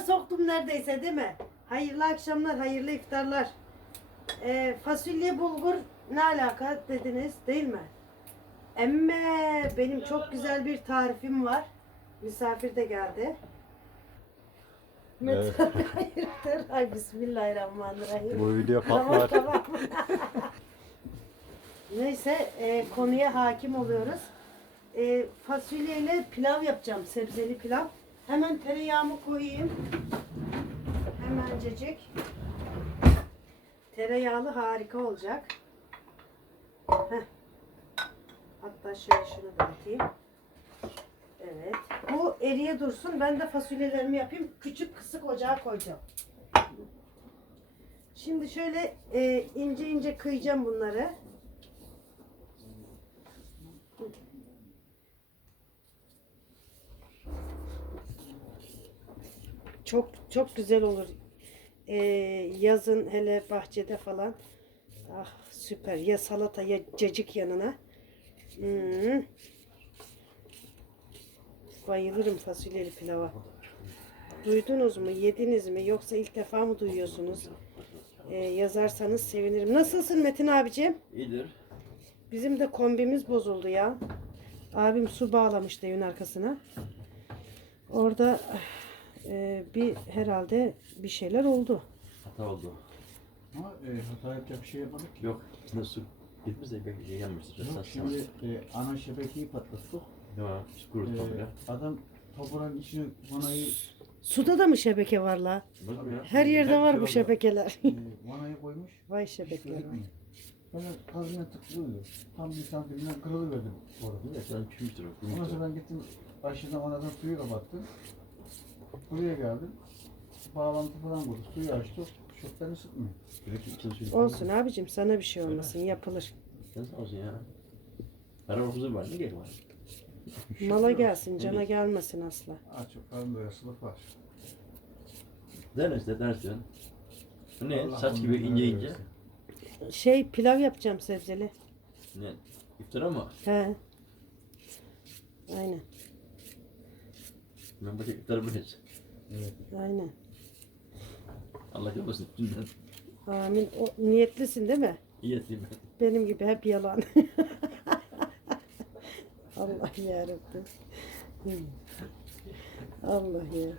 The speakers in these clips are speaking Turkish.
soktum neredeyse değil mi? Hayırlı akşamlar, hayırlı iftarlar. Fasulye bulgur ne alaka dediniz değil mi? Emme benim çok güzel bir tarifim var. Misafir de geldi. Evet. Hayırdır? Ay bismillahirrahmanirrahim. Bu video Tamam patlar. tamam. Neyse konuya hakim oluyoruz. Fasulyeyle pilav yapacağım. Sebzeli pilav. Hemen tereyağımı koyayım. Hemencecik. Tereyağlı harika olacak. Heh. Hatta şöyle şunu da atayım. Evet. Bu eriye dursun. Ben de fasulyelerimi yapayım. Küçük kısık ocağa koyacağım. Şimdi şöyle ince ince kıyacağım bunları. Çok çok güzel olur. Yazın hele bahçede falan. Ah süper. Ya salata ya cacık yanına. Bayılırım fasulyeli pilava. Duydunuz mu? Yediniz mi? Yoksa ilk defa mı duyuyorsunuz? Yazarsanız sevinirim. Nasılsın Metin abicim? İyidir. Bizim de kombimiz bozuldu ya. Abim su bağlamış evin arkasına. Orada bir herhalde bir şeyler oldu. Hata oldu. Ama hata yapacak bir şey yapmadık ki. Yok. Nasıl? Gitmiş de belki yanmıştır. Yok, şimdi ana şebekeyi patlattık. Ya, kurutma ya. Adam toprağın içine vanayı Suda da mı şebeke var la? Nasıl ya? Her yerde var bu oluyor. şebekeler. Vanayı koymuş. Vay Hiç şebekeler var. gözükmüyor. Ben de kazına tıklıyordu. Tam bir santimden kırılıverdim orada. Ya sen küçmüştür o. Ondan sonra ben gittim aşağıdan vanadan suyu kapattım. Buraya geldim. Bağlantı falan kurdu. Suyu açtık. Çok beni sıkmıyor. Olsun abicim sana bir şey olmasın yapılır. Sen sağ olsun ya. Araba huzur var. Ne gerek var? Mala gelsin cana gelmesin asla. Çok karın doyasılık var. Dersin dersin. Bu ne? Allah Saç gibi onu ince öyle ince. Şey pilav yapacağım sebzeli. Ne? İftara mı? He. Aynen. Ben başka iftarı biliriz. Evet. Aynen. Allah yapmasın. Dünden. Amin. O, niyetlisin değil mi? İyi ettim ben. Benim gibi hep yalan. Allah yarabbim. Allah ya.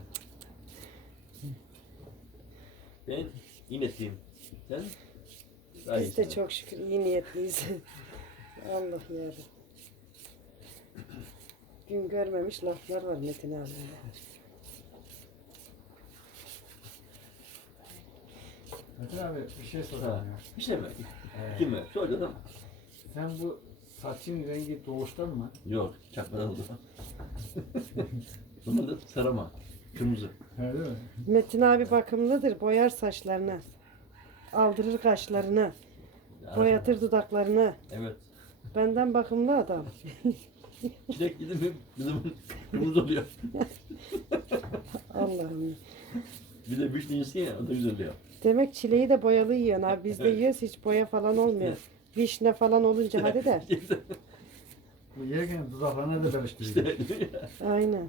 Ben iyi niyetliyim. Sen? Daha Biz de iyisin. çok şükür iyi niyetliyiz. Allah yarabbim. Gün görmemiş laflar var Metin abimde. Metin abi bir şey Ha. soracağım ya. Bir şey mi? Evet. Kim mi? Sordu adam. Sen bu saçın rengi doğuştan mı? Yok. Çakmadan oldu. Bunun da sarama. Kırmızı. He değil mi? Metin abi bakımlıdır. Boyar saçlarını. Aldırır kaşlarını. Boyatır dudaklarını. Evet. Benden bakımlı adam. Çilek yedim mi bizim kırmızı oluyor. Allah'ım. Bir de vişne yesin ya o da güzel oluyor. Demek çileği de boyalı yiyorsun abi. Biz de Evet. yiyoruz hiç boya falan olmuyor. Vişne falan olunca hadi de. Bu yerken dudaklarına da karıştırıyor. İşte. Aynen.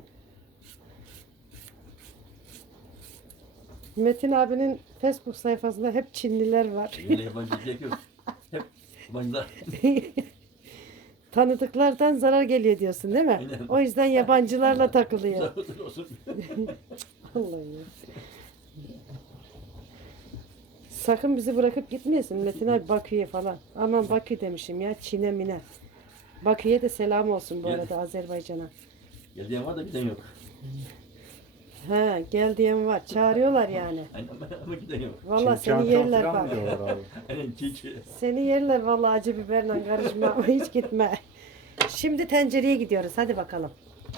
Metin abinin Facebook sayfasında hep Çinliler var. Yine yabancı diyecek yok. Hep yabancılar. Tanıdıklardan zarar geliyor diyorsun değil mi? Aynen. O yüzden yabancılarla takılıyor. Uzak olsun. Vallahi ya. Sakın bizi bırakıp gitmeyesin Metin abi Bakü'ye falan. Aman Bakü demişim ya Çin'e mine. Bakü'ye de selam olsun bu Gel. arada Azerbaycan'a. Geldiğim var da giden yok. Ha gel diyen var. Çağırıyorlar yani. Aynen ama giden yok. Vallahi seni yerler bak. Aynen çiğ. Seni yerler vallahi acı biberle karışma ama hiç gitme. Şimdi tencereye gidiyoruz. Hadi bakalım.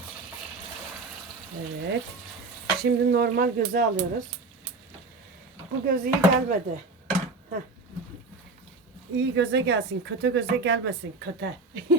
Evet. Şimdi normal göze alıyoruz. Bu göz iyi gelmedi. Heh. İyi göze gelsin. Kötü göze gelmesin. Kötü.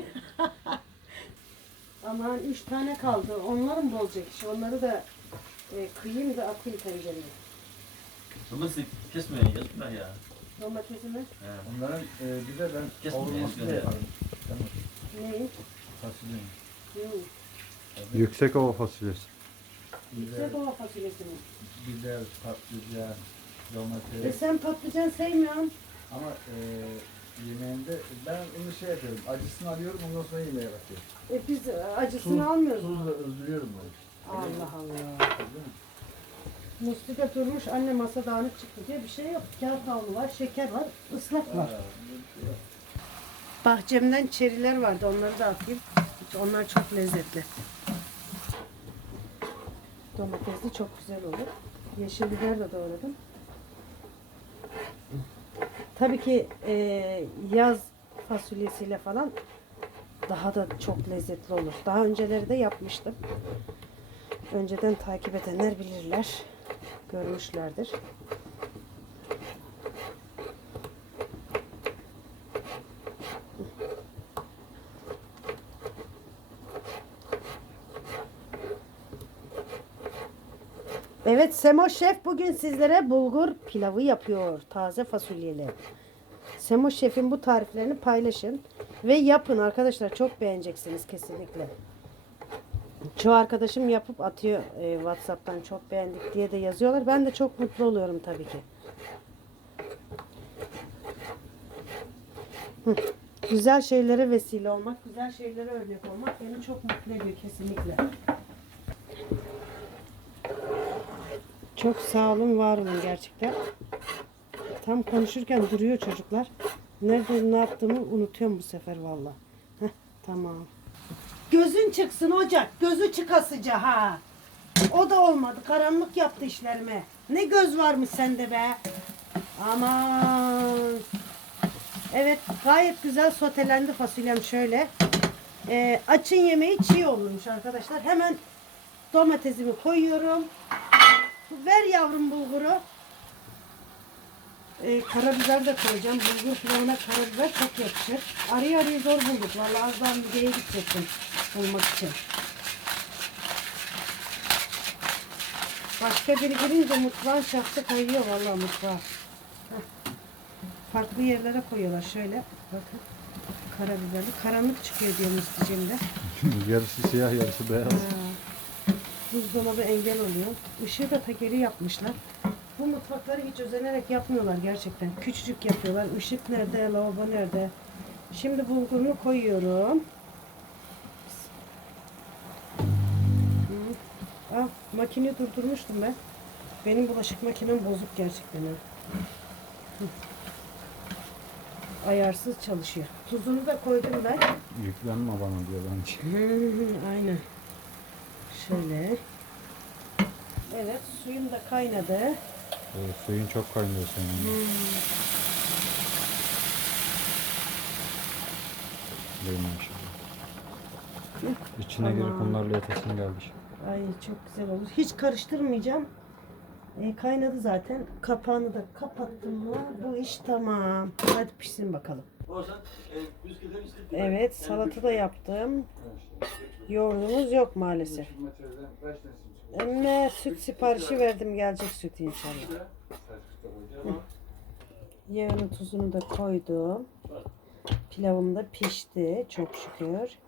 Aman 3 tane kaldı. Onları mı olacak iş? Onları da kıyayım da atayım tencereye. Domatesi kesmeyin yazma ya. Domatesimi He. Onların bir de ben Kesin kavurmasını yani. yaparım. neyi? Fasulyeyi. Hı. Yüksek hava fasulyesi. Güzel doğa fasulyesi mi? biber, patlıcan, domates. Sen patlıcan sevmiyorsun. Ama yemeğinde ben onu şey yapıyorum. Acısını alıyorum ondan sonra yemeğe bakıyorum. Biz acısını almıyoruz. Tuzla öldürüyorum böyle. Allah Allah. Musluk'a durmuş anne masa dağınık çıktı diye bir şey yok. Kağıt havlu var, şeker var, ıslak var. Bahçemden çeriler vardı, onları da atayım. Onlar çok lezzetli. Domatesli çok güzel olur. Yeşil biber de doğradım. Tabii ki yaz fasulyesiyle falan daha da çok lezzetli olur. Daha önceleri de yapmıştım. Önceden takip edenler bilirler. Görmüşlerdir. Evet, Semo Şef bugün sizlere bulgur pilavı yapıyor. Taze fasulyeli. Semo Şef'in bu tariflerini paylaşın ve yapın arkadaşlar. Çok beğeneceksiniz kesinlikle. Çoğu arkadaşım yapıp atıyor WhatsApp'tan çok beğendik diye de yazıyorlar. Ben de çok mutlu oluyorum tabii ki. Güzel şeylere vesile olmak, güzel şeylere örnek olmak beni çok mutlu ediyor kesinlikle. Çok sağ olun, var olun gerçekten. Tam konuşurken duruyor çocuklar. Nerede ne yaptığımı unutuyorum bu sefer valla. Tamam. Gözün çıksın ocak. Gözü çıkasıca ha. O da olmadı. Karanlık yaptı işlerime. Ne göz varmış sende be. Aman. Evet, gayet güzel sotelendi fasulyem şöyle. Açın yemeği çiğ olurmuş arkadaşlar. Hemen domatesimi koyuyorum. Ver yavrum bulguru. Karabiber de koyacağım. Bulgur pilavına karabiber çok yakışır. Arı zor bulduk. Vallahi az daha müzeye gidecektim bulmak için. Başka biri girince mutfağın şahsı kayıyor vallahi mutfağa. Farklı yerlere koyuyorlar şöyle. Bakın. Karabiberli. Karanlık çıkıyor diyor Müslücüğüm de. Yarısı siyah yarısı beyaz. Buzdolabı engel oluyor. Işığı da tekeri yapmışlar. Bu mutfakları hiç özenerek yapmıyorlar gerçekten. Küçücük yapıyorlar. Işık nerede, lavabo nerede? Şimdi bulgurunu koyuyorum. Makineyi durdurmuştum ben. Benim bulaşık makinem bozuk gerçekten. Ayarsız çalışıyor. Tuzunu da koydum ben. Yüklenme bana diyor bence. Aynen. Şöyle. Evet, suyum da kaynadı. Suyun çok kaynıyor senin. İçine girip onlarla yatasın geldi. Ay çok güzel olur. Hiç karıştırmayacağım. Kaynadı zaten. Kapağını da kapattım mı bu iş tamam. Hadi pişsin bakalım. Evet, salata da yaptım. Yoğurdumuz yok maalesef. Emme süt siparişi verdim, gelecek süt inşallah. Yağını tuzunu da koydum. Pilavım da pişti çok şükür.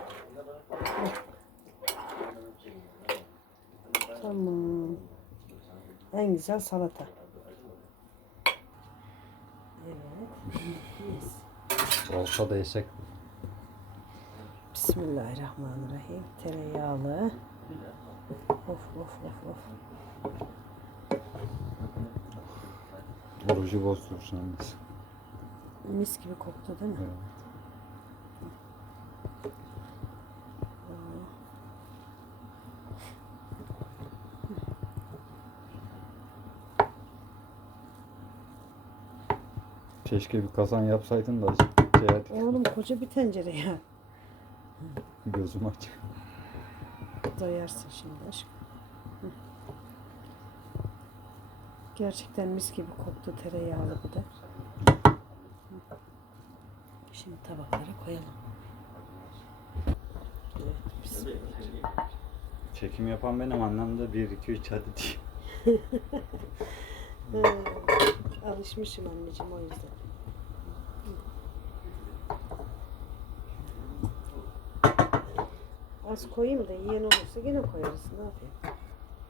Tamam. En güzel salata. Evet. Olsa da yesek. Bismillahirrahmanirrahim. Tereyağlı. Of. Orucu bozdurursun annesi. Mis gibi koktu değil mi? Evet. Keşke bir kazan yapsaydın da azıcık Oğlum koca bir tencere ya. gözüm aç. Doyarsın şimdi aşkım. Gerçekten mis gibi koktu, tereyağlı bu da. Şimdi tabaklara koyalım. Evet, bismillah. Çekim yapan benim, annem de 1 2 3 hadi diye. Alışmışım anneciğim o yüzden. Az koyayım da yiyen olursa yine koyarız. Ne yapayım?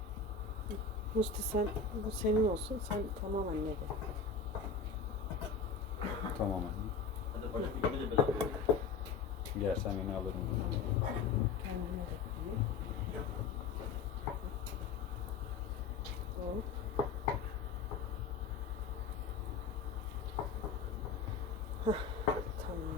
Musti sen, bu senin olsun. Sen tamam anne de. Tamam anne. Hadi başka bir yemeği de beraber. Yersen yine alırım. Kendine de koyayım. Hop. Hah, tamam.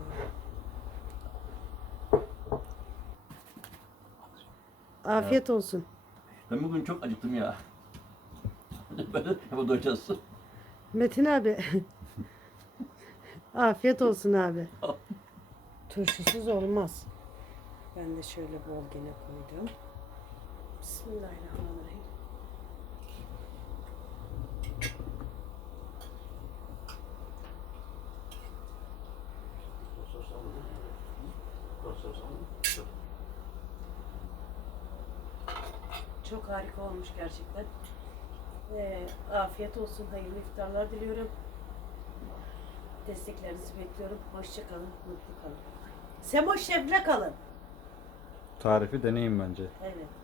Afiyet olsun. Ben bugün çok acıktım ya. Hadi böyle hava doyacağız. Metin abi. Afiyet olsun abi. Turşusuz olmaz. Ben de şöyle bol gene koydum. Bismillahirrahmanirrahim. Çok harika olmuş gerçekten. Afiyet olsun, hayırlı iftarlar diliyorum. Desteklerinizi bekliyorum. Hoşça kalın, mutlu kalın. Semoş Şef'le kalın. Tarifi deneyin bence. Evet.